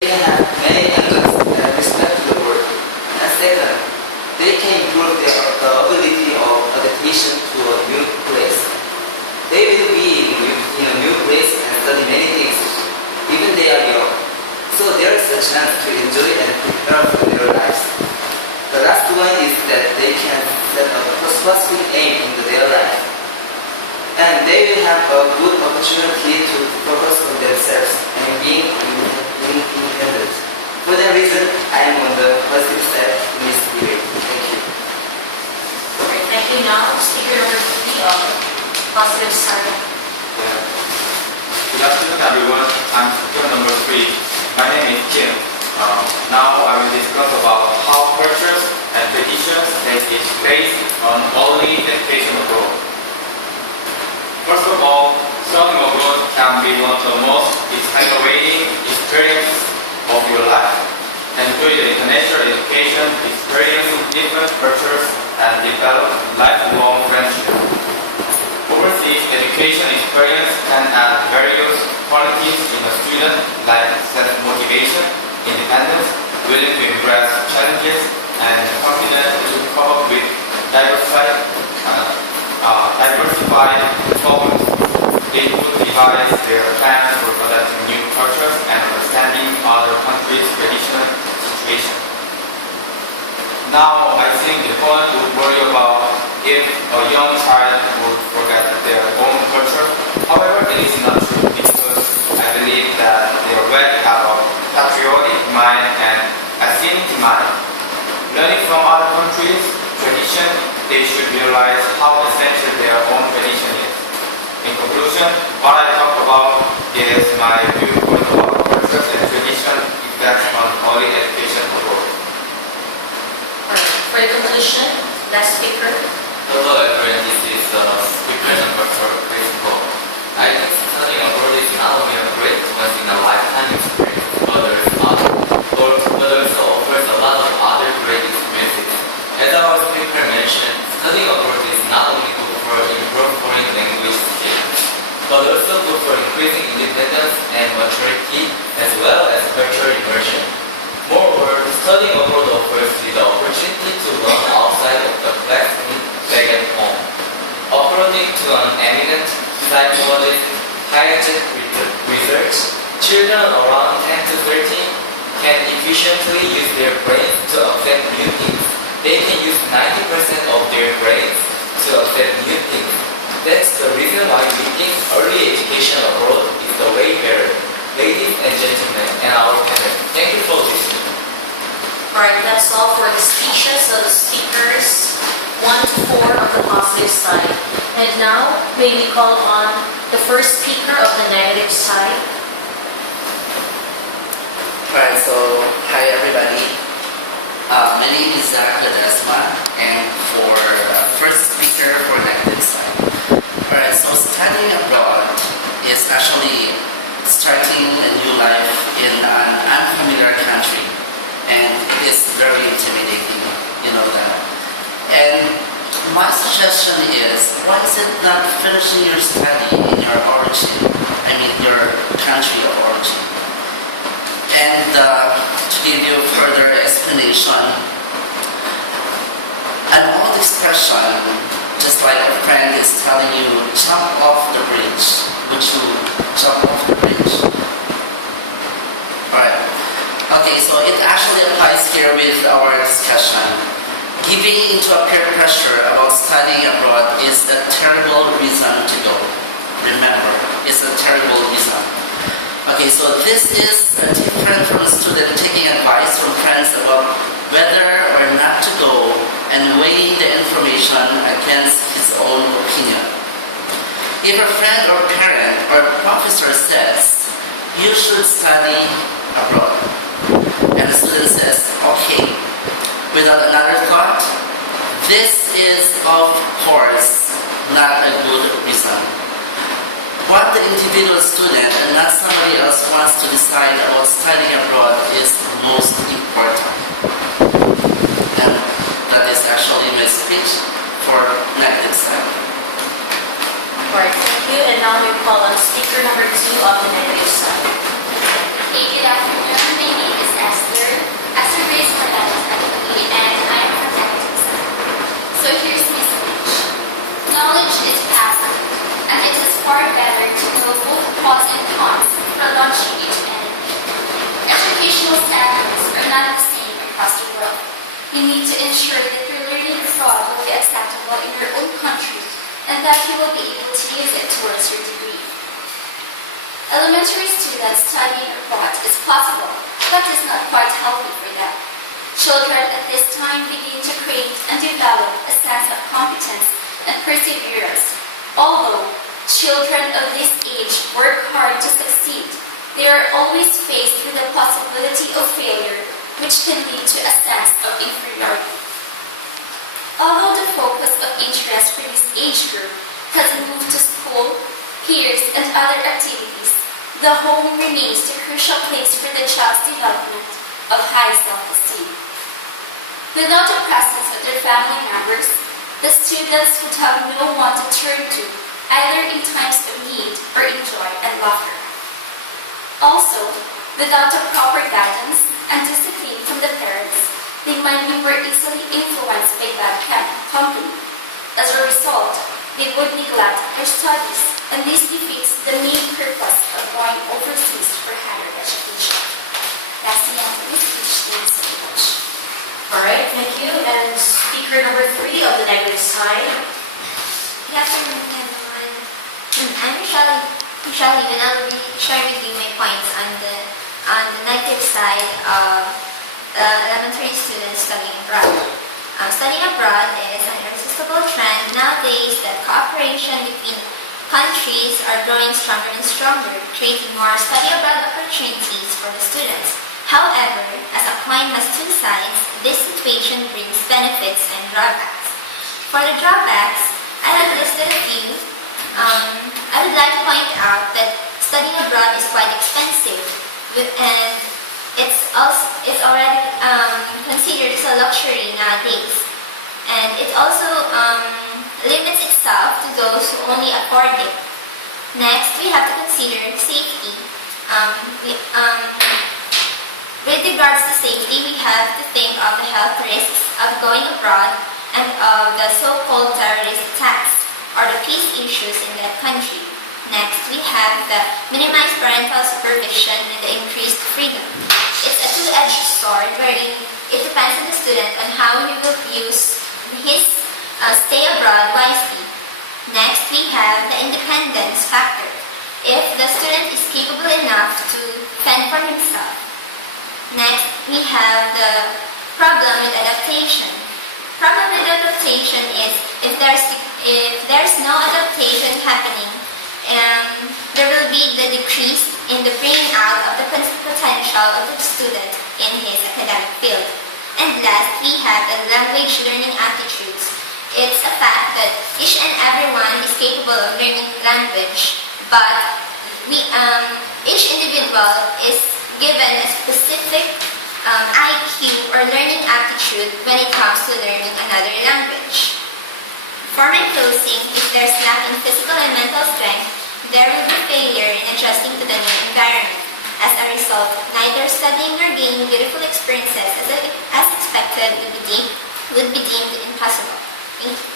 They have many angles and respect to the world. And second, they can improve the ability of adaptation to a new place. They will be in a new place and study many things, even they are young. So there is a chance to enjoy and prepare for their lives. The last one is that they can set a specific aim in their life. And they will have a good opportunity to focus on themselves and being independent. For that reason, I am on the positive side in this debate. Thank you. Alright, thank you. Now, speaker number 3 of positive side. Good afternoon, everyone. I'm speaker number 3. My name is Jim. Now I will discuss about how cultures and traditions take its place on early education abroad. First of all, studying abroad can be one of the most exhilarating experiences of your life. Enjoy the international education, experiencing different cultures, and develop lifelong friendships. Overseas education experience can add various qualities in a student like self-motivation, independence, willing to embrace challenges, and confidence to cope up with diversified problems. They would devise their plans for adapting new cultures and understanding other countries' traditional situation. Now, I think the opponent would worry about if a young child would forget their own culture. However, it is not true because I believe that they already have a patriotic mind and affinity mind. Learning from other countries' tradition, they should realize how essential their own tradition is. In conclusion, what I talk about is my viewpoint about cultures and tradition effects on early education abroad. For the conclusion, last speaker. Hello everyone, this is speaker number 4. I think studying abroad is not only a great once in a lifetime experience, but also offers a lot of other great experiences. As our speaker mentioned, studying abroad is not only good for improving foreign language skills, but also good for increasing independence and maturity as well as cultural immersion. Moreover, studying abroad offers you the opportunity to learn outside of the classroom back at home. According to an eminent psychologist, Piaget research, children around 10 to 13 can efficiently use their brains to accept new things. They can use 90% of their brains to accept new things. That's the reason why we think early education abroad is the way better. Ladies and gentlemen, and our panel, thank you for listening. Alright, that's all for the speeches of the speakers 1 to 4 of the positive side. And now, may we call on the first speaker of the negative side. Alright, so hi everybody. My name is Zach Ledesma, and for first speaker for negative side. Alright, so studying abroad is actually starting a new life in an unfamiliar country, and it is very intimidating, you know that. And my suggestion is, why is it not finishing your study in your origin, I mean your country of origin? And to give you further explanation, an old expression, just like a friend is telling you, jump off the bridge. Would you jump off the bridge? Alright. Okay, so it actually applies here with our discussion. Giving into a peer pressure about studying abroad is a terrible reason to go. Remember, it's a terrible reason. Okay, so this is different from a student taking advice from friends about whether or not to go and weighing the information against his own opinion. If a friend or parent or professor says, you should study abroad, and the student says, okay, without another thought, this is of course not a good reason. What the individual student and not somebody else wants to decide about studying abroad is most important. And that is actually my speech for negative side. Alright, thank you. And now we call on speaker number 2 of the negative side. Hey, good afternoon. My not the same across the world. You need to ensure that your learning abroad will be acceptable in your own country and that you will be able to use it towards your degree. Elementary students studying abroad is possible, but is not quite healthy for them. Children at this time begin to create and develop a sense of competence and perseverance. Although children of this age work hard to succeed, they are always faced with the possibility of failure, which can lead to a sense of inferiority. Although the focus of interest for this age group has moved to school, peers, and other activities, the home remains the crucial place for the child's development of high self-esteem. Without the presence of their family members, the students would have no one to turn to, either in times of need or in joy and laughter. Also, without a proper guidance and discipline from the parents, they might be more easily influenced by bad company. As a result, they would neglect their studies, and this defeats the main purpose of going overseas for higher education. That's the end of this speech. Thanks so much. Alright, thank you. And speaker number 3 of the negative side. Good afternoon, everyone. I'm Michelle. And I'll be sharing with you my points on the negative side of elementary students studying abroad. Studying abroad is an irresistible trend nowadays that cooperation between countries are growing stronger and stronger, creating more study abroad opportunities for the students. However, as a coin has two sides, this situation brings benefits and drawbacks. For the drawbacks, I have listed a few. I would like to point out that studying abroad is quite expensive, and it's already considered as a luxury nowadays. And it also limits itself to those who only afford it. Next, we have to consider safety. With regards to safety, we have to think of the health risks of going abroad and of the so-called terrorist attacks or the peace issues in that country. Next, we have the minimized parental supervision and the increased freedom. It's a two-edged sword wherein it depends on the student on how he will use his stay abroad wisely. Next, we have the independence factor. If the student is capable enough to fend for himself. Next, we have the problem with adaptation. Problem with adaptation is if there's no adaptation happening, there will be the decrease in the bringing out of the potential of the student in his academic field. And last, we have the language learning aptitudes. It's a fact that each and everyone is capable of learning language, but each individual is given a specific IQ or learning aptitude when it comes to learning another language. For my closing, if there's lack in physical and mental strength, there will be failure in adjusting to the new environment. As a result, neither studying nor gaining beautiful experiences as expected would be deemed impossible. Thank you.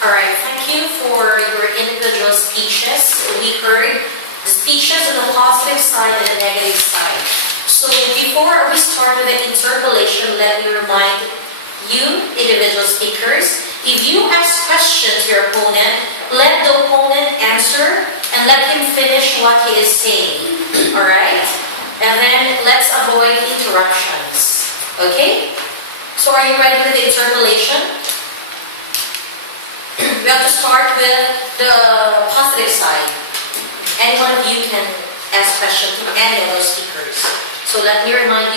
Alright, thank you for your individual speeches. We heard the speeches on the positive side and the negative side. So before we start with the interpolation, let me remind you, individual speakers, if you ask questions to your opponent, let the opponent answer and let him finish what he is saying. Alright? And then let's avoid interruptions. Okay? So are you ready with the interpolation? We have to start with the positive side. Any one of you can ask questions to any of those speakers. So let me remind you